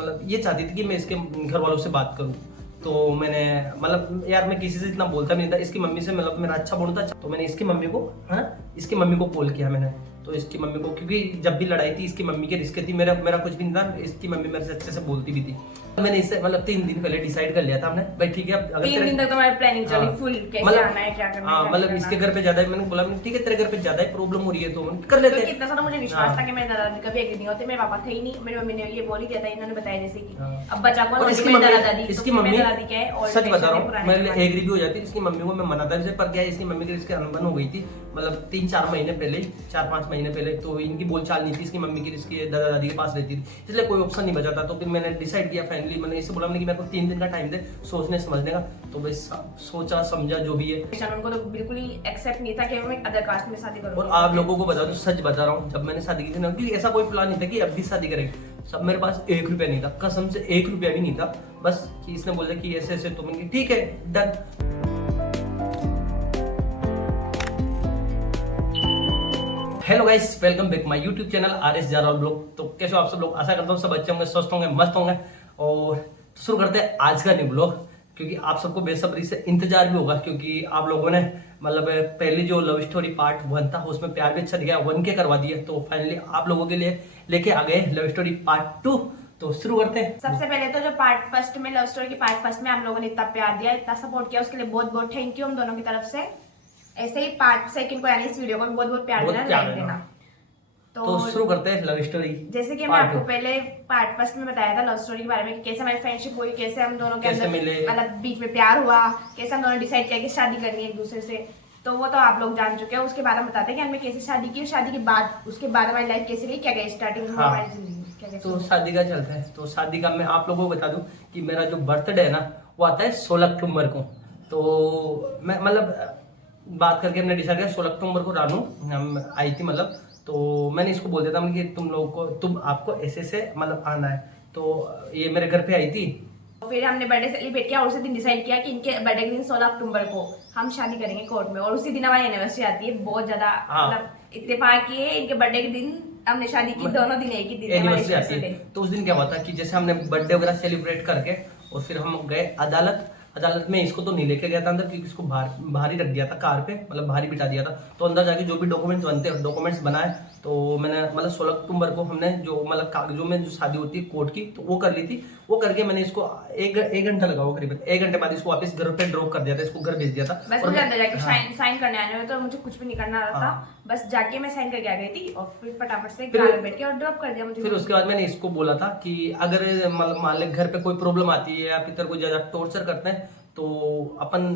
मतलब ये चाहती थी कि मैं इसके घर वालों से बात करूं। तो मैंने मतलब यार मैं किसी से इतना बोलता भी नहीं था, इसकी मम्मी से मतलब मेरा अच्छा बॉन्ड था। तो मैंने इसकी मम्मी को इसकी मम्मी को कॉल किया मैंने। तो इसकी मम्मी को, क्योंकि जब भी लड़ाई थी इसकी मम्मी के रिश्ते थी, मेरा कुछ भी नहीं था, इसकी मम्मी मेरे से अच्छे से बोलती भी थी। मैंने इससे मतलब 3 दिन पहले डिसाइड कर लिया था हमने, भाई ठीक है अगर 3 दिन तक तुम्हारी प्लानिंग चली फुल, कैसे आना है क्या करना है। मतलब इसके घर पे ज्यादा, मैंने बोला ठीक है तेरे घर पे ज्यादा ही प्रॉब्लम हो रही है तो कर लेते हैं। इतना सारा मुझे विश्वास था कि मेरे दादाजी कभी एग्री नहीं होते, मेरे पापा थे ही नहीं, मेरी मम्मी ने ये बोल ही दिया था, इन्होंने बताया जैसे कि अब बच्चा को इसकी मम्मी सच बता रहा हूँ मैं एग्री भी हो जाती, इसकी मम्मी को मैं मनाता भी, पर क्या है इसकी मम्मी की इसके अनबन हो गई थी मतलब 3-4 महीने पहले, 4-5 महीने पहले। तो इनकी बोलचाल नहीं थी, इसकी मम्मी की इसके दादा दादी के पास रहती थी, इसलिए कोई ऑप्शन नहीं बचा था। तो फिर मैंने डिसाइड किया फाइनली, मैंने इससे बोला कि मेरे को 3 दिन का टाइम दे सोचने समझने का। तो बस सोचा समझा जो भी है। उनको तो बिल्कुल ही एक्सेप्ट नहीं था कि मैं अदर कास्ट में शादी करूं। और आप लोगों को बता दूं, सच बता रहा हूँ, जब मैंने शादी की थी ना, क्योंकि ऐसा कोई प्लान नहीं था कि अब भी शादी करेंगे, सब मेरे पास 1 रुपया नहीं था, कसम से 1 रुपया भी नहीं था। बस कि इसने बोला कि ऐसे ऐसे, तो मैंने ठीक है done. Hello guys, welcome back my YouTube channel RS Jarwal blog. तो कैसे हो आप सब लोग, आशा करता हूँ सब अच्छे होंगे, स्वस्थ होंगे, मस्त होंगे। और शुरू करते हैं आज का न्यू ब्लॉग, क्योंकि आप सबको बेसब्री से इंतजार भी होगा, क्योंकि आप लोगों ने मतलब पहली जो लव स्टोरी पार्ट 1 था उसमें प्यार भी अच्छा दिया, 1 के करवा दिए। तो फाइनली आप लोगों के लिए लेके आ गए लव स्टोरी पार्ट 2। तो शुरू करते हैं। सबसे पहले तो जो पार्ट फर्स्ट में लव स्टोरी की पार्ट फर्स्ट में आप लोगों ने इतना प्यार दिया, इतना सपोर्ट किया, उसके लिए बहुत बहुत थैंक यू हम दोनों की तरफ से। ऐसे ही पार्ट सेकंड को यानी इस वीडियो को भी बहुत बहुत प्यार देना, लाइक देना। तो शुरू करते हैं लव स्टोरी। जैसे कि मैं आपको पहले पार्ट फर्स्ट में बताया था लव स्टोरी के बारे में, कि कैसे हमारी फ्रेंडशिप हुई, कैसे हम दोनों के अंदर मतलब बीच में प्यार हुआ, कैसे हम दोनों डिसाइड किया कि शादी करनी है एक दूसरे से। तो वो तो आप लोग जान चुके हैं। उसके बाद हम बताते हैं कि हमने कैसे शादी की, शादी के बाद उसके बाद हमारी लाइफ कैसी रही, क्या क्या स्टार्टिंग हुआ हमारी जिंदगी क्या। तो शादी का चलता है। तो शादी का मैं आप लोगों को बता दूं कि मेरा जो बर्थडे है ना वो आता है 16 अक्टूबर को। तो मैं मतलब बात करके हमने डिसाइड किया 16 अक्टूबर को रानू हम आई थी मतलब। तो मैंने इसको बोल दिया था कि तुम आपको ऐसे से मतलब आना है। तो ये मेरे घर पे आई थी। फिर हमने बर्थडे सेलिब्रेट किया और उसी दिन डिसाइड किया कि इनके बर्थडे के दिन 16 अक्टूबर को हम शादी करेंगे कोर्ट में। और उसी दिन हमारी एनिवर्सरी आती है। बहुत ज्यादा मतलब इत्तेफाक की है, इनके बर्थडे के दिन हमने शादी की, दोनों दिन एक ही दिन एनिवर्सरी आती है। तो उस दिन क्या हुआ था कि जैसे हमने बर्थडे वगैरह सेलिब्रेट करके और फिर हम गए अदालत में। इसको तो नहीं लेके गया था अंदर, क्योंकि इसको बाहर ही रख दिया था कार पे, मतलब बाहर ही बिठा दिया था। तो अंदर जाके जो भी डॉक्यूमेंट्स बनते हैं डॉक्यूमेंट्स बनाए। तो मैंने मतलब 16 अक्टूबर को हमने जो मतलब कागजों में जो शादी होती है कोर्ट की, तो वो कर ली थी। वो करके मैंने इसको एक घंटा लगा, वो करीबन 1 घंटे बाद इसको वापस घर पे ड्रॉप कर दिया था, इसको घर भेज दिया था। बस मुझे अंदर जाके साइन करने आने में, तो मुझे कुछ भी नहीं करना था। बस जाके मैं साइन करके आ गई थी और फिर फटाफट से कार में बैठ के और ड्रॉप कर दिया मुझे। फिर उसके बाद मैंने इसको बोला था कि अगर मतलब मान ले घर पे कोई प्रॉब्लम आती है या फिर तेरे को ज्यादा टॉर्चर करते हैं तो अपन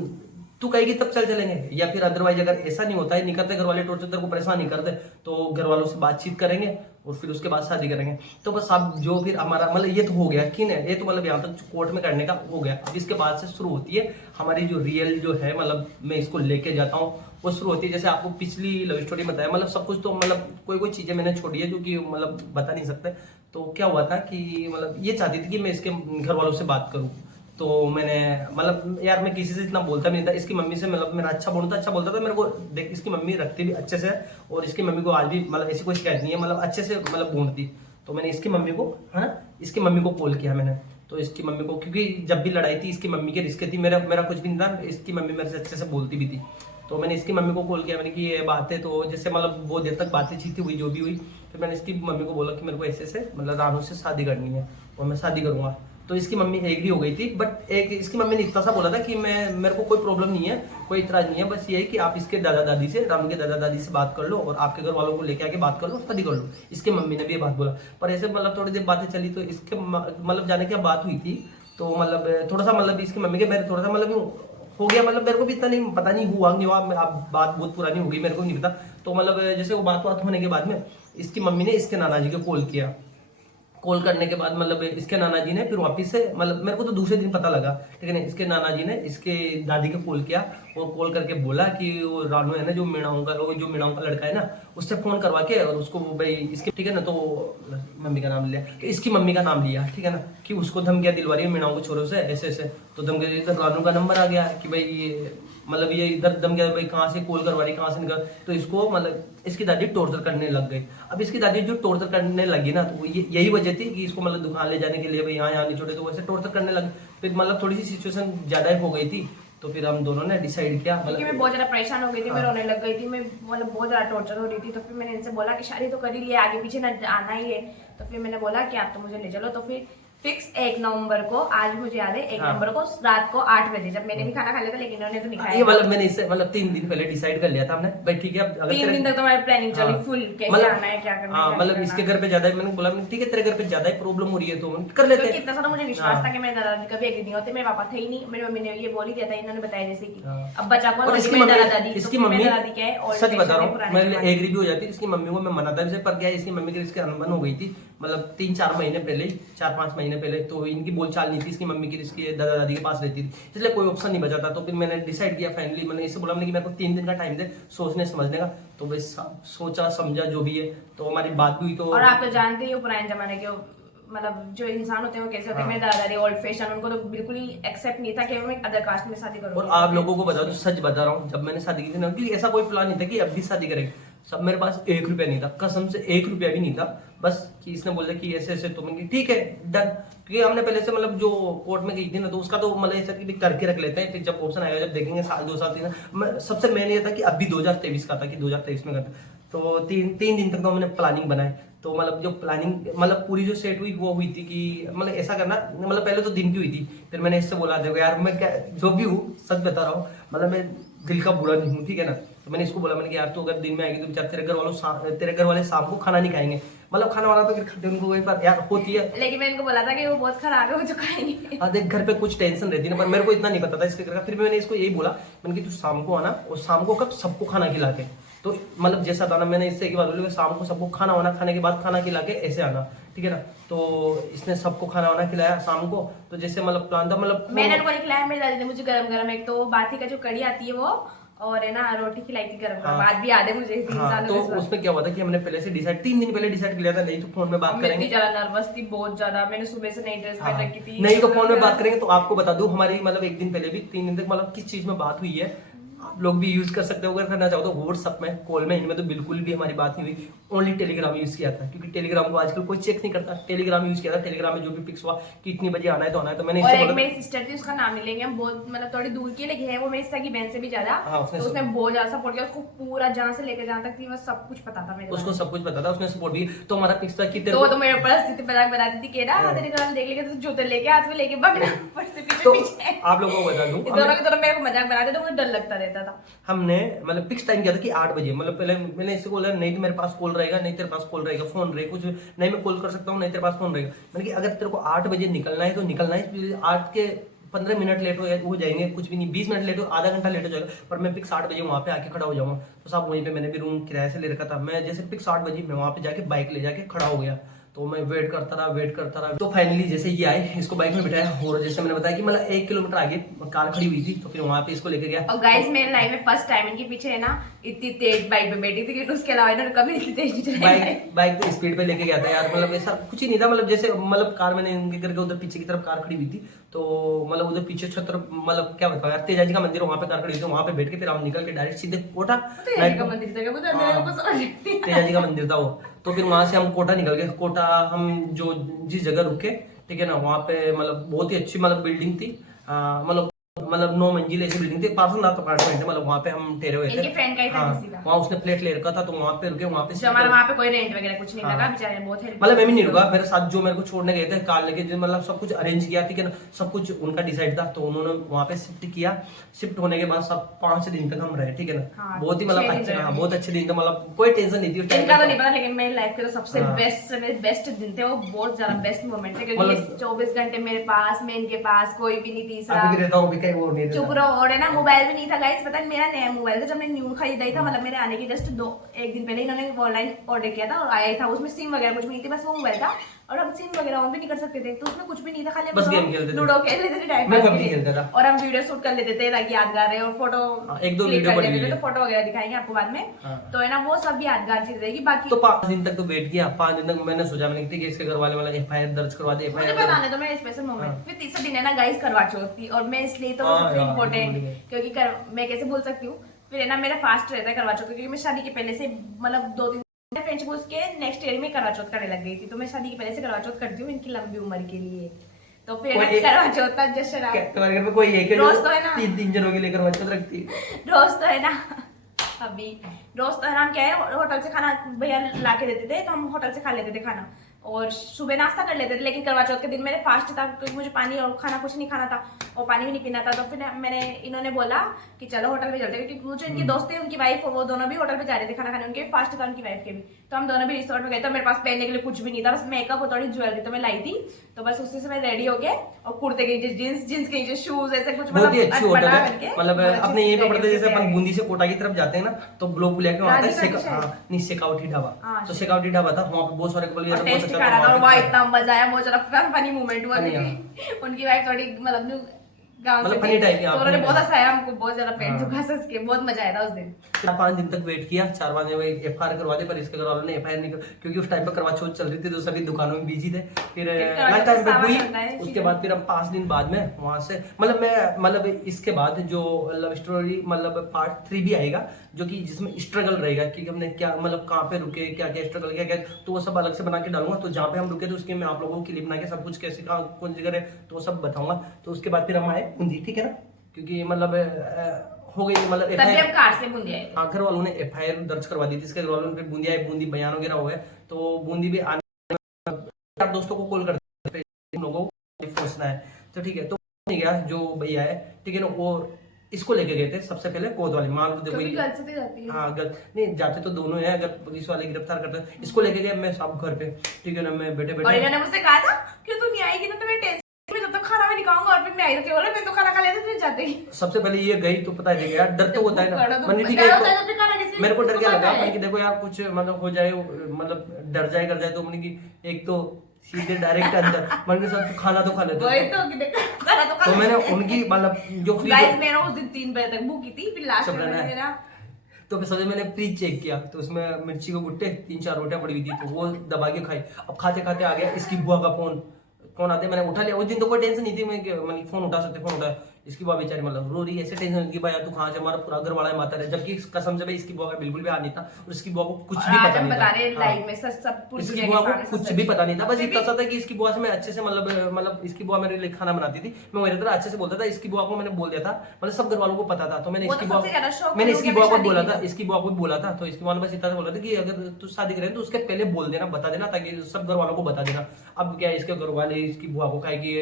तू कहेगी तब चलेंगे, या फिर अदरवाइज अगर ऐसा नहीं होता है, नहीं करते घर वाले टॉर्चर तेरे को परेशान नहीं करते, तो घर वालों से बातचीत करेंगे और फिर उसके बाद शादी करेंगे। तो बस अब जो फिर हमारा मतलब ये तो हो गया कि नहीं, ये तो मतलब यहाँ तक कोर्ट में करने का हो गया। अब इसके बाद से शुरू होती है हमारी जो रियल जो है, मतलब मैं इसको लेके जाता हूँ वो शुरू होती है। जैसे आपको पिछली लव स्टोरी बताया, मतलब सब कुछ तो मतलब कोई चीजें मैंने छोड़ी है जो कि मतलब बता नहीं सकते। तो क्या हुआ था कि मतलब ये चाहती थी कि मैं इसके घर वालों से बात करूँ। तो मैंने मतलब यार मैं किसी से इतना बोलता भी नहीं था, इसकी मम्मी से मतलब मेरा अच्छा बॉन्ड था, अच्छा बोलता था मेरे को। देख इसकी मम्मी रखती भी अच्छे से, और इसकी मम्मी को आज भी मतलब ऐसी कोई शिकायत नहीं है, मतलब अच्छे से मतलब बॉन्ड थी। तो मैंने इसकी मम्मी को कॉल किया मैंने। तो इसकी मम्मी को, क्योंकि जब भी लड़ाई थी इसकी मम्मी के रिश्ते थी, मेरा कुछ भी नहीं था, इसकी मम्मी मेरे से अच्छे से बोलती भी थी। तो मैंने इसकी मम्मी को कॉल किया, मैंने कि ये बात है। तो जैसे मतलब वो देर तक बातें चीत हुई जो भी हुई, फिर मैंने इसकी मम्मी को बोला कि मेरे को ऐसे से मतलब रानू से शादी करनी है और मैं शादी करूंगा। तो इसकी मम्मी एग्री हो गई थी, बट इसकी मम्मी ने इतना सा बोला था कि मेरे को कोई प्रॉब्लम नहीं है, कोई इतराज नहीं है, बस ये है कि आप इसके दादा दादी से, रानू के दादा दादी से बात कर लो और आपके घर वालों को लेके आके बात कर लो, शादी कर लो। इसके मम्मी ने भी ये बात बोला। पर ऐसे मतलब थोड़ी देर बातें चली, तो इसके मतलब जाने की बात हुई थी। तो मतलब थोड़ा सा मतलब इसकी मम्मी के मेरे थोड़ा सा मतलब हो गया, मतलब मेरे को भी इतना नहीं पता, नहीं हुआ नहीं हुआ, अब बात बहुत पुरानी हो गई, मेरे को नहीं पता। तो मतलब जैसे वो बात होने के बाद में इसकी मम्मी ने इसके नाना जी को कॉल किया। कॉल करने के बाद मतलब इसके नाना जी ने फिर वापस से, मतलब मेरे को तो दूसरे दिन पता लगा, ठीक है ना, इसके नाना जी ने इसके दादी को कॉल किया और कॉल करके बोला कि वो रानू है ना, जो मीणाओं का लड़का है ना, उससे फोन करवा के और उसको भाई इसके, ठीक है ना, तो मम्मी का नाम लिया, तो इसकी मम्मी का नाम लिया, ठीक है ना, कि उसको धमकियां दिलवा रही है मीणाओं के छोरों से ऐसे ऐसे। तो धमकियां, रानू का नंबर आ गया कि भाई ये मतलब ये इधर धमकियां, भाई कहाँ से कॉल करवा रही, कहाँ से निकल। तो इसको मतलब इसकी दादी टॉर्चर करने लग गई। अब इसकी दादी जो टॉर्चर करने लगी ना, तो यही वजह थी कि इसको मतलब दुकान ले जाने के लिए भाई यहाँ नहीं छोड़े, तो वैसे टॉर्चर करने लगे। फिर मतलब थोड़ी सी सिचुएशन ज्यादा ही हो गई थी, तो फिर हम दोनों ने डिसाइड किया क्योंकि मैं बहुत ज्यादा परेशान हो गई थी, मैं रोने लग गई थी, मैं मतलब बहुत ज्यादा टॉर्चर हो रही थी। तो फिर मैंने इनसे बोला कि शादी तो कर ही लिया, आगे पीछे ना आना ही है। तो फिर मैंने बोला कि आप तो मुझे ले चलो। तो फिर फिक्स 1 नवंबर को, आज मुझे याद है 1 नवंबर को रात को 8 बजे, जब मैंने भी खाना खा लिया था लेकिन इन्होंने तो नहीं खाया। ये मतलब मैंने इससे मतलब 3 दिन पहले डिसाइड कर लिया था हमने भाई ठीक है, अब अगर 3 दिन तक तो हमारी प्लानिंग चली फुल, कैसे आना है, क्या करना है। हाँ मतलब इसके घर पे ज्यादा मैंने बोला ठीक है तेरे घर पे ज्यादा ही प्रॉब्लम हो रही है तो हम कर लेते हैं। इतना सारा मुझे विश्वास था कि मेरे दादाजी कभी एग्री नहीं होते, मेरे पापा थे ही नहीं, मेरी मम्मी ने ये बोल ही दिया था, इन्होंने बताया जैसे कि अब बचा कौन, इसकी मम्मी सच बता रहा हूँ मैं एग्री भी हो जाती, इसकी मम्मी को मैं मनाता भी, पर क्या है इसकी मम्मी की इसकी अनबन हो गई थी मतलब 3-4 महीने पहले, 4-5 महीने पहले, तो इनकी बोलचाल नहीं थी इसकी मम्मी की, इसकी दादा दादी के पास रहती थी, इसलिए कोई ऑप्शन नहीं बचा था। तो फिर मैंने डिसाइड किया फाइनली, मैंने इससे बोला मैंने कि मेरे को 3 दिन का टाइम दे सोचने समझने का। तो बस सोचा समझा जो भी है, तो हमारी बात भी हुई। तो और आप तो जानते ही हो पुराने जमाने के मतलब जो इंसान होते हैं वो कैसे होते हैं। मेरे दादा दादी ओल्ड फैशन, उनको तो बिल्कुल ही एक्सेप्ट नहीं था कि मैं अदर कास्ट में शादी करूंगी। और आप लोगों को बता दो, सच बता रहा हूँ, जब मैंने शादी की थी ना, क्योंकि ऐसा कोई प्लान नहीं था कि अब भी शादी करेंगे, सब मेरे पास 1 रुपया नहीं था, कसम से 1 रुपया भी नहीं था। बस कि इसने बोला कि ऐसे ऐसे, तो मैंने ठीक है डन, क्योंकि हमने पहले से मतलब जो कोर्ट में गई थी ना, तो उसका तो मतलब ऐसा कि करके रख लेते हैं, फिर जब ऑप्शन आएगा जब देखेंगे साल 2 साल 3 सबसे मेन ये था कि अब भी 2023 का था कि 2023 में करते। तो 3 दिन तक तो हमने प्लानिंग बनाई। तो मतलब जो प्लानिंग मतलब पूरी जो सेट हुई वो हुई थी कि मतलब ऐसा करना, मतलब पहले तो दिन की हुई थी, फिर मैंने इससे बोला देखो यार मैं क्या जो भी हूँ सच बता रहा हूँ, मतलब मैं दिल का बुरा नहीं हूँ ठीक है ना। तो मैंने इसको बोला मैंने कि यार तू अगर दिन में आएगी तो बेचारे तेरे घर वाले शाम को खाना नहीं खाएंगे, मतलब खाना वाना तो फिर खाते उनको एक बार यार होती है। लेकिन मैं इनको बोला था कि वो बहुत खराब है, वो जो खाएंगे। हाँ देख घर पे कुछ टेंशन रहती है ना, पर मेरे को इतना नहीं पता था इसके घर का। फिर मैंने इसको यही बोला मैंने कि तू शाम को आना, और शाम को कब सबको खाना खिला के, तो मतलब जैसा था ना मैंने इससे एक बात बोली शाम को सबको खाना वाना खाने के बाद खाना खिला के ऐसे आना ठीक है ना। तो इसने सबको खाना वाना खिलाया शाम को, तो जैसे मतलब प्लान था मतलब मैंने उनको नहीं खिलाया, मेरी दादी ने मुझे गरम गरम एक तो बाथी का जो कड़ी आती है वो, और है ना रोटी खिलाई थी गरम गरम, आज भी याद है मुझे 3 साल। तो उसमें क्या हुआ था कि हमने पहले से डिसाइड 3 दिन पहले डिसाइड कर लिया था, नहीं तो फोन में बात करेंगे। मैं ज्यादा नर्वस थी, बहुत ज्यादा, मैंने सुबह से नई ड्रेस पहन रखी थी, नहीं तो फोन में बात करेंगे। तो आपको बता दूं हमारी मतलब 1 दिन पहले भी 3 दिन तक मतलब किस चीज में बात हुई है, आप लोग भी यूज कर सकते हो अगर करना चाहो तो, व्हाट्सएप में कॉल में, इनमें तो बिल्कुल भी हमारी बात नहीं हुई। ओनली टेलीग्राम यूज किया था, क्योंकि टेलीग्राम को आजकल कोई चेक नहीं करता, टेलीग्राम यूज किया था। टेलीग्राम में जो भी पिक्स हुआ कि इतनी बजे आना है तो आना है, तो मैंने और एक मेरी सिस्टर थी, उसका नाम नहीं लेंगे हम, बहुत मतलब थोड़ी दूर की लेकिन है वो मेरी सगी बहन से भी ज्यादा, तो उसने बहुत ज्यादा सपोर्ट किया, उसको पूरा जहाँ से लेकर जहाँ तक थी वो सब कुछ पता था मेरे, उसको सब कुछ पता था, उसने सपोर्ट भी। तो हमारा पिक्स था कि तो मेरे ऊपर स्थिति मजाक बनाती थी कि ना तेरे घर देख लेके तो जूते लेके हाथ में लेके भागना ऊपर से पीछे। आप लोगों को बता दूं दोनों के दोनों मेरे को मजाक बनाते तो मुझे डर लगता रहता था। हमने मतलब फिक्स टाइम किया था कि 8 बजे, मतलब पहले मैंने इससे बोला नहीं तो मेरे पास कॉल रहेगा, नहीं तेरे पास कॉल रहेगा, फोन रहे कुछ नहीं, मैं कॉल कर सकता हूँ नहीं तेरे पास फोन रहेगा। मैंने कि अगर तेरे को 8 बजे निकलना है तो निकलना है, 8 के 15 मिनट लेट हो जाएंगे, कुछ भी नहीं, 20 मिनट लेट हो, आधा घंटा लेट हो जाएगा, पर मैं फिक्स 8 बजे वहाँ पे आके खड़ा हो जाऊंगा। तो साहब वहीं पे मैंने भी रूम किराए से ले रखा था, मैं जैसे फिक्स 8 बजे मैं वहाँ पे जाके बाइक ले जाके खड़ा हो गया। तो मैं वेट करता रहा, तो फाइनली जैसे ये आए इसको बाइक में बिठाया, और जैसे मैंने बताया कि मतलब 1 किलोमीटर आगे कार खड़ी हुई थी, तो फिर वहाँ पे इसको लेके गया। और गाइस मेरे लाइफ में फर्स्ट टाइम इनके पीछे है ना इतनी तेज बाइक पे बैठी थी कि उसके अलावा इन्होंने कभी इतनी तेज नहीं चलाई। बाइक पे स्पीड पे लेके गया था यार, मतलब ऐसा कुछ ही नहीं था, मतलब जैसे मतलब कार मैंने इनके घर के उधर पीछे की तरफ कार खड़ी हुई थी, तो मतलब उधर पीछे छत्र मतलब क्या बताओ यार, तेजाजी का मंदिर वहाँ पे कार खड़ी थी, वहाँ पे बैठ के फिर हम निकल के डायरेक्ट सीधे कोटा, तेजाजी का मंदिर था वो। तो फिर वहां से हम कोटा निकल गए। कोटा हम जो जिस जगह रुके ठीक है ना, वहाँ पे मतलब बहुत ही अच्छी मतलब बिल्डिंग थी, मतलब 9 मंजिल ऐसी बिल्डिंग थी, पार्सल अपार्टमेंट है, मतलब वहाँ पे हम ठहरे हुए थे। फ्रेंड का ही था किसी का, वहाँ उसने फ्लैट ले रखा था, तो वहाँ पे रुके, वहाँ पे हमारा वहाँ पे कोई रेंट वगैरह कुछ नहीं लगा, बेचारे बहुत हेल्प, मतलब मैं भी नहीं रुका, मेरे साथ जो मेरे को छोड़ने गए थे कार लेके, मतलब सब कुछ अरेंज किया ठीक है ना, सब कुछ उनका डिसाइड था, तो उन्होंने वहाँ पे शिफ्ट किया। शिफ्ट होने के बाद सब 5 दिन तक हम रहे ठीक है ना, बहुत ही मतलब अच्छा, बहुत अच्छे दिन थे, मतलब कोई टेंशन नहीं थी उस टाइम का, तो नहीं पता, लेकिन मेरी लाइफ के तो सबसे बेस्ट दिन थे वो, बहुत ज्यादा बेस्ट मोमेंट थे, क्योंकि 24 घंटे मेरे पास, मैं इनके पास, कोई भी नहीं, तीसरा चुप रहो, और है ना मोबाइल भी नहीं था गाइस, पता है मेरा नया मोबाइल था, जब मैंने न्यू खरीदा ही था, मतलब मेरे आने के जस्ट 1 दिन पहले इन्होंने ऑनलाइन ऑर्डर किया था और आया था, उसमें सिम वगैरह कुछ भी नहीं थी, बस वो मोबाइल था, और हम सिम वगैरह ऑन भी नहीं कर सकते थे, तो उसमें कुछ भी नहीं था, खाली बस गेम खेलते थे, लूडो खेल लेते थे, टाइम पास खेलते थे, और हम वीडियो शूट कर लेते थे ताकि यादगार रहे, और फोटो 1-2 वीडियो बड़ी है, तो फोटो वगैरह दिखाएंगे आपको बाद में, तो है ना वो सब यादगार चीज रहेगी। बाकी तो 5 दिन तक तो वेट किया, 5 दिन तक मैंने सोचा मैंने कि इसके घर वाले वाला FIR दर्ज करवा दे, मुझे बताने दो मेरा स्पेशल मोमेंट। फिर तीसरा दिन है ना गाइस करवा चौथ थी, और मैं इसलिए तो सबसे इम्पोर्टेंट, क्योंकि मैं कैसे भूल सकती हूँ, फिर है ना मेरा फास्ट रहता है करवा चौथ, क्योंकि मैं शादी के पहले से मतलब 2-3 फ्रेंडशिप उसके नेक्स्ट ईयर में करवा चौथ करने लग गई थी, तो मैं शादी के पहले से करवा चौथ करती हूँ इनकी लंबी उम्र के लिए। तो फिर करवा चौथ का जश्न तुम्हारे घर में कोई है रोज तो है ना, 3 जनों के लिए करवा चौथ रखती है। रोज तो है ना, अभी रोज तो है ना, हम क्या है होटल से खाना भैया ला के देते थे, तो हम होटल से खा लेते थे खाना और सुबह नाश्ता कर लेते थे। लेकिन करवा चौथ के दिन मेरे फास्ट था क्योंकि मुझे पानी और खाना कुछ नहीं खाना था और पानी भी नहीं पीना था। तो फिर मैंने इन्होंने बोला कि चलो होटल पे चलते हैं, क्योंकि जो इनकी दोस्त है उनकी वाइफ वो दोनों भी होटल पे जा रहे थे खाना खाने, उनके फास्ट था उनकी वाइफ के भी। तो हम दोनों भी रिसोर्ट में गए, तो मेरे पास पहनने के लिए कुछ भी नहीं था, बस मेकअप और थोड़ी ज्वेलरी तो मैं लाई थी। तो बस उसी से मैं रेडी हो गए और कुर्ते के नीचे जींस के नीचे शूज ऐसे कुछ बहुत ही अच्छी होटल है, करके मतलब अपने यहीं पे पड़ते जैसे अपन बूंदी से कोटा की तरफ जाते हैं ना, तो ग्लोब पुलिया के वहां पे शेकावटी ढाबा, तो शेकावटी ढाबा था, वहां पे बहुत सारे कपल मजा आया, बहुत ज्यादा फनी मोमेंट हुआ। उनकी वाइफ थोड़ी मतलब गांव से फनी टाइप की, तो उन्होंने बहुत हंसाया हमको, बहुत ज्यादा पेट दुखा हंस के, बहुत मजा आया था उस दिन। 4-5 दिन तक वेट किया, 4-5 दिन में एफआईआर करवा दी, पर इसके घर वालों ने एफआईआर नहीं कर, क्योंकि उस टाइम पर करवा चौथ चल रही थी तो सभी दुकानों में बिजी थे। फिर लास्ट टाइम पे हुई, उसके बाद फिर हम 5 दिन बाद में वहां से मतलब इसके बाद जो लव स्टोरी मतलब पार्ट 3 भी आएगा, जो कि जिसमें स्ट्रगल रहेगा कि हमने क्या मतलब कहाँ पे रुके, क्या क्या स्ट्रगल किया क्या, तो वो सब अलग से बना के डालूंगा। तो जहाँ पे हम रुके थे उसके मैं आप लोगों को क्लिप बना के सब कुछ कैसे कहाँ कौन सी जगह है तो सब बताऊंगा। तो उसके बाद फिर हम आए बूंदी, ठीक है ना, क्योंकि मतलब हो गई मतलब हाँ, घर वालों ने एफआईआर दर्ज करवा दी थी, इसके घर वालों ने फिर बूंदी आए, बूंदी बयान वगैरह हो गए, तो बूंदी भी आने दोस्तों को कॉल करते लोगों को पहुंचना है, तो ठीक है। तो नहीं गया जो भैया है, ठीक है ना, वो इसको लेके गए थे सबसे पहले कोतवाली, मान लो देखो हाँ गलत नहीं जाते तो दोनों है, अगर पुलिस वाले गिरफ्तार करते हैं, इसको लेके गए मैं सब घर पे, ठीक है ना, मैं बेटे और इन्होंने मुझसे कहा था कि तू नहीं आएगी ना तो मैं टेंशन में जब तक खाना भी नहीं खाऊंगा, और फिर मैं आई तो मैं तो खाना खा लेते फिर जाते ही। सबसे पहले ये गई तो पता है यार, डर तो होता है ना, मैंने ठीक है मेरे को डर क्या लगा, मैंने देखो यार कुछ मतलब हो जाए, मतलब डर जाए कर जाए, तो मैंने की एक तो सीधे डायरेक्ट अंदर मैंने सब खाना तो खा लेते, तो मैंने उनकी मतलब जो मैंने उस दिन 3 बजे तक भूखी थी, फिर लास्ट में मेरा तो सबसे मैंने फ्रिज चेक किया, तो उसमें मिर्ची के गुट्टे 3-4 रोटियां पड़ी हुई थी, तो वो दबा के खाई। अब खाते खाते आ गया इसकी बुआ का फोन आते, मैंने उठा लिया। उस दिन तो कोई टेंशन नहीं थी, मैं फोन उठा सकते, फोन उठाया, इसकी बुआ बेचारी मतलब रो रही है, ऐसे टेंशन की भाई तू कहाँ से, हमारा पूरा घर वाला है माता है, जबकि कसम से भाई इसकी बुआ का बिल्कुल भी हाथ नहीं था, और इसकी बुआ को कुछ भी पता नहीं था, इसकी बुआ को कुछ भी पता नहीं था, बस इतना सा था कि इसकी बुआ से मैं अच्छे से मतलब इसकी बुआ मेरे लिए खाना बनाती थी, मैं मेरे तरह अच्छे से बोलता था, इसकी बुआ को मैंने बोल दिया था, मतलब सब घर वालों को पता था, तो मैंने इसकी बुआ को बोला था, इसकी बुआ को बोला था, तो इसकी बुआ ने बस इतना बोला था कि अगर तू शादी करे तो उसके पहले बोल देना, बता देना, ताकि सब घर वालों को बता देना। अब क्या इसके घर वाले इसकी बुआ को कहे कि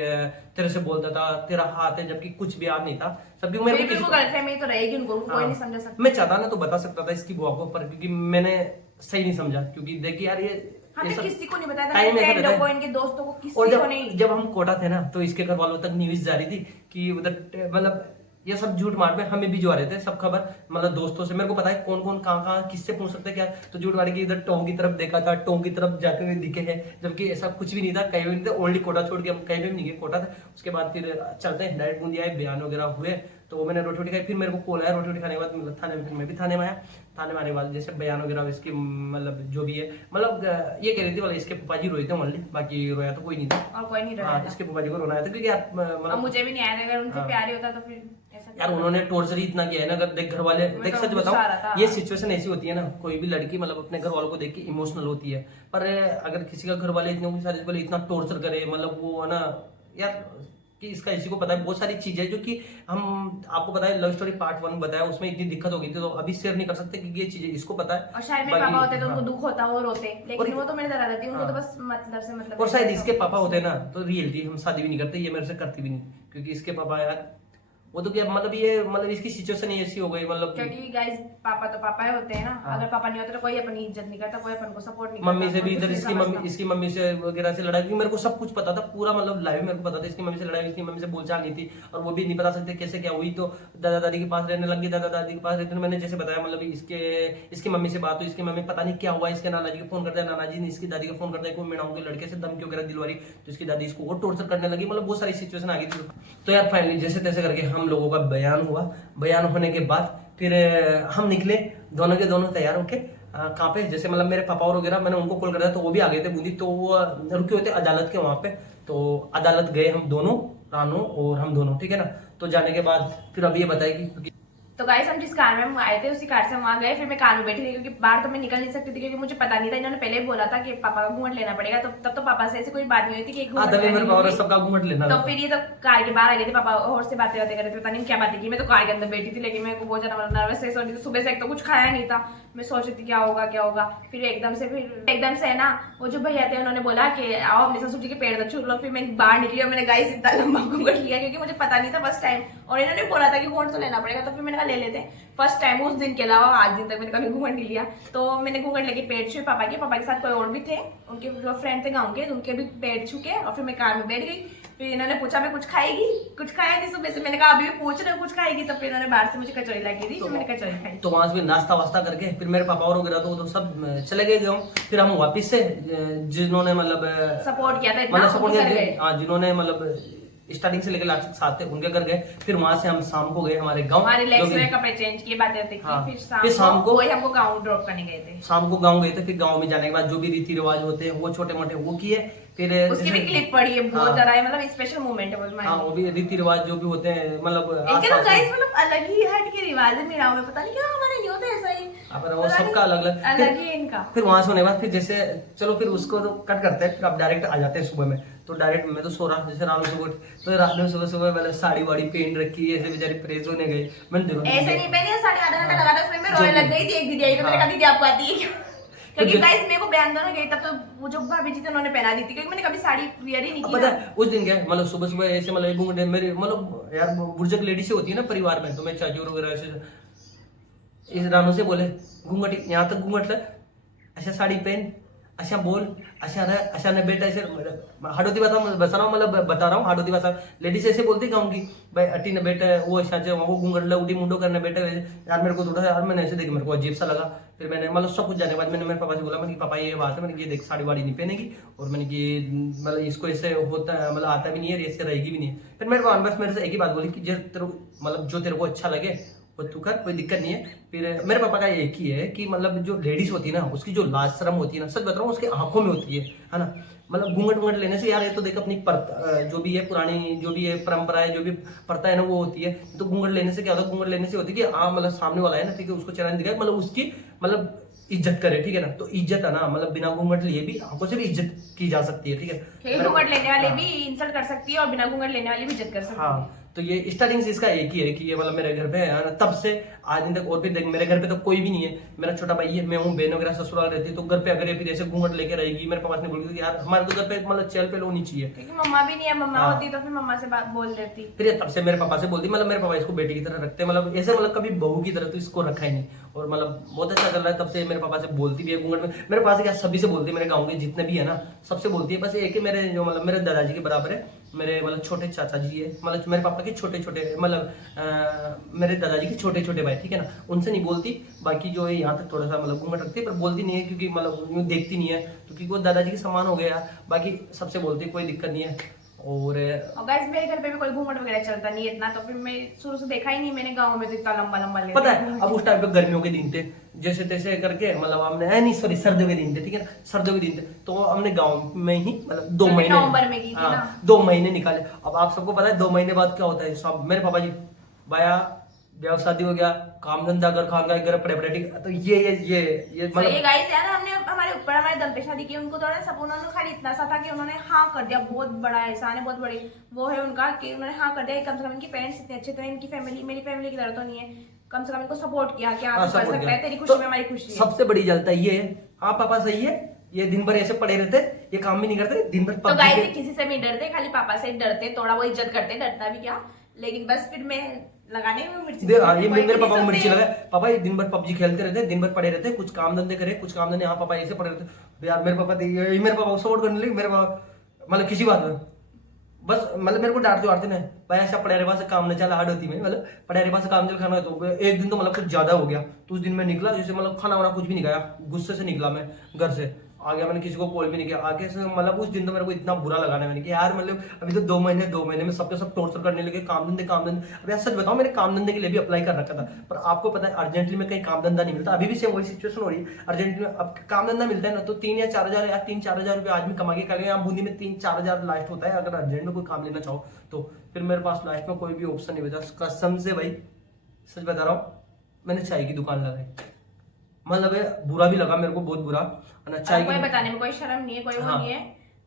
तेरे से बोलता था, तेरा हाथ है, जबकि कुछ भी हाथ नहीं था, सबकी उम्र में तो रहेगी, उनको कोई नहीं समझ सकता। मैं चाहता ना तो बता सकता था इसकी बुआ को, पर क्योंकि मैंने सही नहीं समझा, क्योंकि देखिए यार ये किसी को नहीं बताया था, फ्रेंडों को, इनके दोस्तों को, किसी को नहीं। जब हम कोटा थे ना, तो इसके घर वालों तक न्यूज जा रही थी कि उधर मतलब ये सब झूठ मार में हमें भी जो आ रहे थे सब खबर, मतलब दोस्तों से मेरे को पता है कौन कौन कहाँ किससे पूछ सकते हैं क्या, तो झूठ मार के इधर टोंग की तरफ देखा था, टोंग की तरफ जाते हुए दिखे हैं, जबकि ऐसा कुछ भी नहीं था, कहीं भी नहीं था, ओनली कोटा छोड़ के हम कहीं भी नहीं गए, कोटा था। उसके बाद फिर चलते हैं डायरेक्ट बूंदी आए, बयान वगैरह हुए, तो मैंने रोटी खाई, फिर मेरे को कॉल आया, रोटी खाने के बाद मतलब थाने में, फिर मैं भी थाने में आया, थाने में आने के बाद जैसे बयान वगैरह इसकी मतलब जो भी है, मतलब ये कह रही थी वाले इसके पापा जी रोए थे ओनली, बाकी रोया तो कोई नहीं था, और कोई नहीं रोया, इसके पापा जी को रोना आया था, क्योंकि यार मतलब मुझे भी नहीं आया, अगर उनसे प्यार ही होता तो फिर यार उन्होंने टॉर्चर ही इतना किया है ना, अगर देख घर वाले देख सच बताऊं, ये सिचुएशन ऐसी होती है ना, कोई भी लड़की मतलब अपने घर वालों को देख के इमोशनल होती है, पर अगर किसी का घर वाले इतना टॉर्चर करे, मतलब वो है ना यार, कि इसका इसी को पता है बहुत सारी चीजें जो कि हम आपको पता है, लव स्टोरी पार्ट 1 बताया, उसमें इतनी दिक्कत हो गई थी, तो अभी शेयर नहीं कर सकते कि ये चीजें इसको पता है, और शायद मेरे पापा होते तो उनको दुख होता, वो रोते, लेकिन वो तो मेरे तरह रहती, उनको तो बस मतलब और शायद इसके पापा होते ना तो रियलिटी हम शादी भी नहीं करते, ये मेरे से करती भी नहीं, क्योंकि इसके पापा यार वो तो क्या मतलब ये मतलब इसकी सिचुएशन ही ऐसी हो गई, मतलब क्योंकि गाइस पापा तो पापा ही होते हैं ना, अगर पापा नहीं होते तो कोई अपनी इज्जत नहीं करता, कोई अपन को सपोर्ट नहीं करता। मम्मी से भी इधर इसकी मम्मी से वगैरह से लड़ाई, मेरे को सब कुछ पता था पूरा, मतलब लाइव मेरे को पता था इसकी मम्मी से लड़ाई, इसकी मम्मी से बोलचाल नहीं थी, और वो भी नहीं बता सकते कैसे क्या हुई, तो दादा दादी के पास रहने लगी, दादा दादी के पास रहते, मैंने जैसे बताया मतलब इसकी मम्मी से बात हुई, इसकी मम्मी पता नहीं क्या हुआ, इसके नाना जी को फोन करता है, नाना जी ने इसकी दादी को फोन करता है, कोई मैडम के लड़के से धमकी वगैरह दिलवारी, तो इसकी दादी इसको और टॉर्चर करने लगी, मतलब बहुत सारी सिचुएशन आ गई थी। तो यार फाइनली जैसे तैसे करके हम लोगों का बयान हुआ, बयान होने के बाद फिर हम निकले दोनों के दोनों तैयार होके, कहाँ पे जैसे मतलब मेरे पापा और वगैरह मैंने उनको कॉल कर दिया, तो वो भी आ गए थे बूंदी, तो वो रुके हुए थे अदालत के वहां पे, तो अदालत गए हम दोनों, रानू और हम दोनों, ठीक है ना। तो जाने के बाद फिर अब ये बताएगी, तो गाइस हम जिस कार में हम आए थे उसी कार से हम वहाँ गए, फिर मैं कार में बैठी थी क्योंकि बाहर तो मैं निकल नहीं सकती थी क्योंकि मुझे पता नहीं था। इन्होंने पहले ही बोला था कि पापा का घूंघट लेना पड़ेगा, तो तब तो पापा से ऐसी कोई बात नहीं हुई थी कि घूंघट तभी मेरे पापा लेना सबका घूंघट लेना तो था। फिर ये तो कार के बाहर आ गए थे, पापा और से बातें कर रहे थे, पता नहीं क्या बातें की। मैं तो कार के अंदर बैठी थी लेकिन मेरे को बहुत ज्यादा नर्वस है, सुबह से एक तो कुछ खाया नहीं था, मैं सोच रही थी क्या होगा। फिर एकदम से है ना वो जो भैया थे उन्होंने बोला कि आओ अपने ससुर जी के पेड़ तक छू लो। फिर मैं बाहर निकली और मैंने गाइस इतना लंबा घूंघट लिया क्योंकि मुझे पता नहीं था फर्स्ट टाइम, और इन्होंने बोला था कि घूंघट तो लेना पड़ेगा, तो फिर मैंने कहा ले लेते हैं। फर्स्ट टाइम उस दिन के अलावा आज दिन तक मैंने कभी घूंघट नहीं लिया, तो मैंने घूंघट लेके पेड़ छुए पापा के साथ कोई और भी थे, उनके जो फ्रेंड थे गाँव के, उनके भी पेड़ छुके और फिर मैं कार में बैठ गई। फिर इन्होंने पूछा मैं कुछ खाएगी, कुछ खाया नहीं सुबह से, मैंने कहा अभी भी पूछ रहे हो कुछ खाएगी, तो फिर इन्होंने बाहर से मुझे कचौरी ला के दी, तो मैंने कचौरी खाई। तो वहां से नाश्ता वास्ता करके फिर मेरे पापा और वगैरह तो सब चले गए गाँव। फिर हम वापिस से जिन्होंने मतलब सपोर्ट किया था मतलब सपोर्ट कर गए। किया, जिन्होंने मतलब स्टार्टिंग से लेकर लास्ट तक साथ थे उनके घर गए। फिर वहां से हम शाम को गए हमारे गाँव, हमारे लेग्स में कपड़े चेंज किए, बातें की। हाँ, फिर शाम को वही हमको गाँव ड्रॉप करने गए थे। शाम को गाँव गए थे। फिर गाँव में जाने के बाद जो भी रीति रिवाज होते हैं वो छोटे मोटे वो किए। फिर उसकी भी क्लिप पड़ी है, बहुत हाँ, ज्यादा है, मतलब स्पेशल मोमेंट है वो हमारे हाँ वो भी रीति रिवाज जो भी होते हैं मतलब इनके तो गाइस मतलब अलग ही हट के रिवाज है मेरा में, पता नहीं क्या हमारे नहीं होता ऐसा ही, वो सबका अलग अलग ही है इनका। फिर वहां से होने के बाद फिर जैसे चलो फिर उसको तो कट करते हैं, फिर आप डायरेक्ट आ जाते हैं सुबह में। तो डायरेक्ट मैं तो सो रहा, जैसे रात में सुबह तो रात में सुबह मैंने साड़ी वाड़ी पहन रखी, ऐसे बेचारी फ्रेश होने गई। मैंने देखा ऐसे नहीं पहनी, साढ़े आधा घंटा लगा था उसमें, मैं रोने लग गई थी। एक दीदी आई तो मैंने कहा दीदी आपको आती है क्या? क्योंकि गाइस मेरे को बयान दोनों गई तब तो वो जो भाभी जी थे उन्होंने पहना दी थी, क्योंकि मैंने कभी साड़ी वियर ही नहीं की। पता है उस दिन क्या है, मतलब सुबह सुबह ऐसे मतलब घूंघट मेरे मतलब यार बुजुर्ग लेडी से होती है ना परिवार में, तो मैं चाचू वगैरह ऐसे इस रानू से बोले घूंघट यहाँ तक घूंघट ल अच्छा साड़ी पहन अच्छा बोल अच्छा रह अच्छा न बेटा ऐसे हाडोती बता रहा हूँ हाडोती भाषा लेडीज ऐसे बोलती गाँव की भाई अटी न बेटा वो अच्छा वो घूंघट ल उठी मुंडो करना बेटा यार मेरे को थोड़ा यार मैंने ऐसे देखा मेरे को अजीब सा लगा। फिर मैंने मतलब सब कुछ जाने के बाद मैंने मेरे पापा से बोला मैंने पापा ये बात है, मैंने ये देख साड़ी वाड़ी नहीं पहनेगी और मैंने कि मतलब इसको ऐसे होता है मतलब आता भी नहीं है ऐसे रहेगी भी नहीं है। फिर मेरे पापा बस मेरे से एक ही बात बोली कि जो तेरे को अच्छा लगे वो तू कर, कोई दिक्कत नहीं है। फिर मेरे पापा का एक ही है कि मतलब जो लेडीज होती है ना उसकी जो लाज शर्म होती है ना, सच बता रहा हूँ उसके आंखों में होती है ना। मतलब घूंघट वूंघट लेने से यार ये तो देख अपनी जो भी है पुरानी जो भी है परंपरा है जो भी प्रथा है ना वो होती है। तो घूंघट लेने से क्या होता है, घूंघट लेने से होती है कि हाँ मतलब सामने वाला है ना ठीक है उसको चलाने दिखाए मतलब उसकी मतलब इज्जत करे, ठीक है ना। तो इज्जत है ना मतलब बिना घूंघट लिए भी आंखों से भी इज्जत की जा सकती है, ठीक है। घूंघट लेने वाले भी इंसल्ट कर सकती है और बिना घूंघट लेने वाली भी इज्जत कर सकती है। हाँ तो ये स्टार्टिंग से इसका एक ही है कि ये मतलब मेरे घर पे है ना तब से आज दिन तक। और भी देख मेरे घर पे तो कोई भी नहीं है, मेरा छोटा भाई है, मैं हूँ, बहन वगैरह ससुराल रहती है। तो घर पे अगर ये फिर ऐसे घूंघट लेके रहेगी मेरे पापा ने बोल यार हमारे तो घर पे मतलब चहल पहल होनी चाहिए, क्योंकि मम्मा भी नहीं है, मम्मा होती तो फिर मम्मा से बात बोल देती। फिर तब से मेरे पापा से बोलती मतलब मेरे पापा इसको बेटी की तरह रखते हैं, मतलब ऐसे मतलब कभी बहू की तरह तो इसको रखा ही नहीं। और मतलब बहुत अच्छा चल रहा है तब से मेरे पापा से बोलती भी है घूंघट में। मेरे पास क्या सभी से बोलती है, मेरे गाँव के जितने भी है ना सबसे बोलती है। बस एक ही मेरे जो मतलब मेरे दादाजी के बराबर है, मेरे मतलब छोटे चाचा जी है, मतलब मेरे पापा के छोटे छोटे मतलब मेरे दादाजी के छोटे छोटे भाई, ठीक है ना, उनसे नहीं बोलती। बाकी जो है यहाँ तक थोड़ा सा मतलब घूंघट रखती है पर बोलती नहीं है क्योंकि मतलब देखती नहीं है क्योंकि वो दादाजी के समान हो गया। बाकी सबसे बोलती है कोई दिक्कत नहीं है। और गाइस मेरे घर पे भी कोई घूंघट वगैरह चलता नहीं है इतना, तो फिर मैं शुरू से देखा ही नहीं मैंने गाँव में तो इतना लंबा लंबा लेते पता है अब उस टाइम पे गर्मियों के दिन थे जैसे तैसे करके मतलब हमने नहीं सॉरी सर्दियों के दिन थे, ठीक है ना, सर्दियों के दिन थे। तो हमने गाँव में ही मतलब 2 महीने नवंबर में की थी ना, 2 महीने निकाले। अब आप सबको पता है 2 महीने बाद क्या होता है। सब मेरे पापा जी भाया ब्याह शादी हो गया काम धंधा कर खाना घर पड़े पड़े, ठीक। तो ये मतलब ये गाइस यार हमने हमारे ऊपर हमारे दम पे शादी की, उनको थोड़ा सब उन्होंने खाली इतना सा था कि उन्होंने हाँ कर दिया। बहुत बड़ा एहसान है, बहुत बड़ी वो है उनका कि उन्होंने हाँ कर दिया। कम से कम इनके पेरेंट्स इतने अच्छे थे, इनकी फैमिली मेरी फैमिली की तरह तो नहीं है, कम से कम इनको सपोर्ट किया कि आप कर सकते हैं, तेरी खुशी में हमारी खुशी है। सबसे बड़ी जलता ये है हाँ पापा सही है, ये दिन भर ऐसे पड़े रहते ये काम भी नहीं करते दिन भर। तो गाइस किसी से भी डरते, खाली पापा से डरते, थोड़ा वो इज्जत करते, डरता भी क्या। लेकिन बस फिर मैं लगाने में मिर्ची ये मेरे पापा को मिर्ची लगा। पापा ये दिन भर पबजी खेलते रहते दिन भर पड़े रहते कुछ काम धंधे करे कुछ काम धंधे। हाँ पापा ऐसे पड़े रहते यार। मेरे पापा को सपोर्ट करने लगे। मेरे पापा मतलब किसी बात में बस मतलब मेरे को डांटते वाटते ना भाई ऐसा पढ़े पास काम न चला हार्ड होती में मतलब पढ़े पास काम चल खाना। तो एक दिन तो मतलब कुछ ज्यादा हो गया तो उस दिन मैं निकला जैसे मतलब खाना वाना कुछ भी नहीं खाया, गुस्से से निकला मैं घर से आ गया। मैंने किसी को कॉल भी नहीं किया आगे से। मतलब उस दिन तो मेरे को इतना बुरा लगा ना मैंने कि यार मतलब अभी तो 2 महीने में सबके सब टॉर्चर करने लगे काम धंधे। अब यार सच बताओ मैंने काम धंधे के लिए भी अप्लाई कर रखा था पर आपको पता है अर्जेंटली में कहीं काम धंधा नहीं मिलता। अभी भी सेम वही सिचुएशन हो रही है, अर्जेंटली में अब काम धंधा मिलता है ना तो 3 या 4 हजार या 3-4 हजार रुपये आदमी कमा के करेंगे। यहाँ बूंदी में 3-4 हजार लास्ट होता है अगर अर्जेंट में कोई काम लेना चाहो तो। फिर मेरे पास लास्ट में कोई भी ऑप्शन नहीं बचा कसम से भाई सच बता रहा हूँ, मैंने चाय की दुकान लगाई, मतलब बुरा भी लगा मेरे को, बहुत बुरा। चाय कोई की बताने में कोई शर्म नहीं है, कोई वो नहीं है,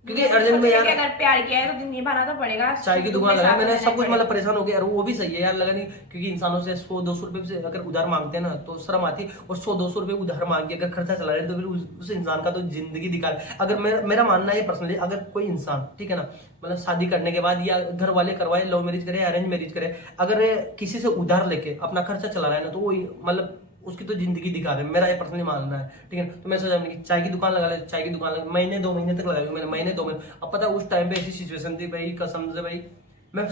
क्योंकि अर्जेंट में यार अगर प्यार किया है तो दिन निभाना तो पड़ेगा। चाय की दुकान लगाई मैंने, सब कुछ मतलब परेशान हो गया यार। वो भी सही है यार, लगा नहीं, क्योंकि इंसानों से 100-200 रुपए से अगर उधार मांगते हैं ना तो शर्म आती है, और 100-200 रुपए उधार मांग के अगर खर्चा चला रहे हैं तो फिर उस इंसान का तो जिंदगी दिखा है। अगर मेरा मानना है पर्सनली, अगर कोई इंसान, ठीक है ना, मतलब शादी करने के बाद या घर वाले करवाए, लव मैरिज करे, अरेंज मैरिज करे, अगर किसी से उधार लेके अपना खर्चा चला रहा है ना, तो वो मतलब उसकी तो जिंदगी दिखा रहे हैं, मेरा ये पर्सनली मानना है, ठीक है। तो मैं सोचा कि चाय की दुकान लगा ले, चाय की दुकान लगा, महीने 2 महीने तक लगाई मैंने, महीने 2 महीने। अब पता है उस टाइम पे ऐसी सिचुएशन थी भाई, कसम से भाई, मैं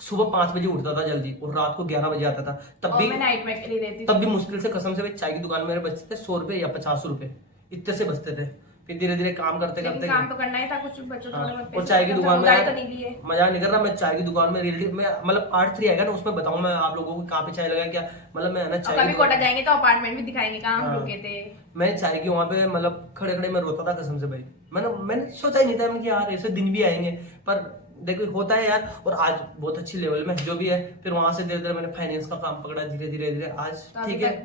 सुबह 5 बजे उठता था जल्दी और रात को 11 बजे आता था, तब भी मैं नाइट में अकेली रहती तब भी मुश्किल से, कसम से भाई, चाय की दुकान में मेरे बचते थे 100 रुपए या 50 रुपए, इतने से बचते थे। फिर धीरे धीरे काम करते करते काम तो करना ही था, कुछ बच्चों और चाय की दुकान में तो नहीं लिए, मजा नहीं कर रहा। मैं चाय की दुकान में रिलेटिव में, मतलब पार्ट 3 आएगा ना, उसमें बताऊं मैं आप लोगों को कहाँ पे चाय लगा, क्या मतलब मैं ना चाय कभी कोटा जाएंगे तो अपार्टमेंट भी दिखाएंगे कहाँ हम रुके थे। मैं चाय की वहां पे मतलब खड़े खड़े मैं रोता था कसम से भाई। मैंने सोचा ही नहीं था कि यार ऐसे दिन भी आएंगे, पर देखो होता है यार। और आज बहुत अच्छी लेवल में जो भी है, फिर वहां से धीरे धीरे मैंने फाइनेंस का काम पकड़ा, धीरे धीरे धीरे आज ठीक है,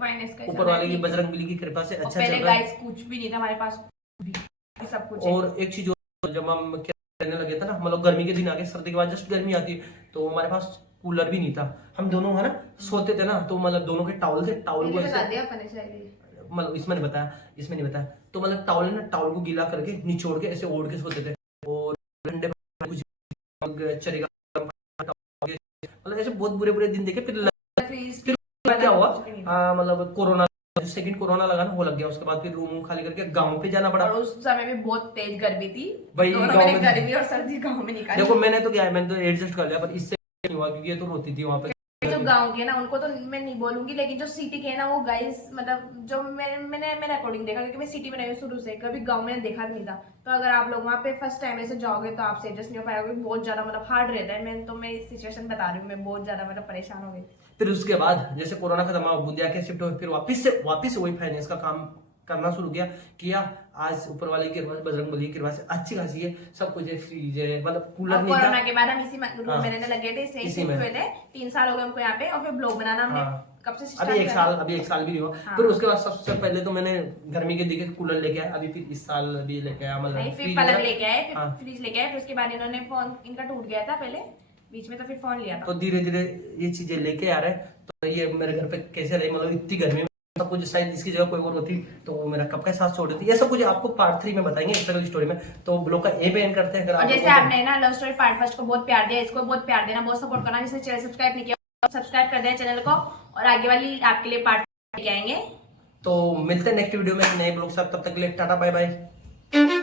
ऊपर वाले की बजरंगबली की कृपा से अच्छा चल रहा है। कुछ भी नहीं था हमारे पास, सब कुछ। और एक चीज, जब हम रहने लगे थे ना, मतलब गर्मी के दिन आगे, सर्दी के बाद जस्ट गर्मी आती, तो हमारे पास कूलर भी नहीं था। हम दोनों है ना सोते थे ना, तो मतलब दोनों के टावल थे, टावल को ऐसे, मतलब इसमें नहीं बताया, तो मतलब टावल है ना, टावल को गीला करके निचोड़ के ऐसे ओढ़ के सोते थे। और ठंडे चरेगा, मतलब ऐसे बहुत बुरे बुरे दिन देखे। फिर क्या हुआ, मतलब कोरोना, सेकंड कोरोना लगा ना, वो लग गया। उसके बाद फिर रूम खाली करके गांव पे जाना पड़ा, और उस समय भी बहुत तेज गर्मी थी भाई, गांव में गर्मी और सर्दी गांव में निकाली। देखो मैंने तो क्या है, मैंने तो एडजस्ट कर लिया, पर इससे नहीं हुआ, क्योंकि ये तो रोती थी वहां पे। जो गांव के ना उनको तो मैं नहीं बोलूंगी, लेकिन जो सिटी के ना वो गाइस, मतलब जो मैंने अकॉर्डिंग देखा, क्योंकि मैं सिटी में रही हूँ शुरू से, कभी गांव में देखा नहीं था। तो अगर आप लोग वहाँ पे फर्स्ट टाइम ऐसे जाओगे तो आपसे एडजस्ट नहीं हो पाएगा, बहुत ज्यादा मतलब हार्ड रहता है। मैं इस सिचुएशन बता रही हूँ, मैं बहुत ज्यादा मतलब परेशान हो गई। फिर उसके बाद जैसे कोरोना खत्म हुआ, बूंदिया के शिफ्ट हुए, फिर वापस से वही फाइनेंस का काम करना शुरू किया। आज ऊपर वाले की कृपा से, बजरंगबली की कृपा से अच्छी खासी है, सब कुछ है, फ्रीज है, मतलब कूलर नहीं था। कोरोना के बाद हम इसी रूम में रहने लगे थे, इसी शिफ्ट हुए थे। 3 साल हो गए हमको यहाँ पे, और फिर ब्लॉग बनाना हमने कब से स्टार्ट किया? अभी एक साल भी नहीं हुआ। फिर उसके बाद सबसे पहले तो मैंने गर्मी के दिखे कूलर लेके आया, अभी फिर इस साल भी लेके आया, मतलब फिर पलंग लेके आए, फिर फ्रिज लेके आए, फिर उसके बाद इन्होंने फोन, इनका टूट गया था पहले बीच में, तो फिर फोन लिया था। तो धीरे धीरे ये चीजें लेके आ रहे हैं। तो ये मेरे घर पे कैसे रही, मतलब इतनी गर्मी में सब कुछ, शायद इसकी जगह कोई और होती तो वो मेरा कब का साथ छोड़ देती। ये सब कुछ आपको पार्ट 3 में बताएंगे स्ट्रगल स्टोरी में। तो ब्लॉग का ए पे एंड करते हैं। अगर जैसे आपने ना लव स्टोरी पार्ट 1 को बहुत प्यार दिया, इसको बहुत प्यार देना, बहुत सपोर्ट करना। जिसने चैनल सब्सक्राइब नहीं किया, सब्सक्राइब कर देना चैनल को, और आगे वाली आपके लिए पार्ट लेके आएंगे। तो मिलते हैं नेक्स्ट वीडियो में नए ब्लॉग साथ, तब तक के लिए टाटा बाय बाय।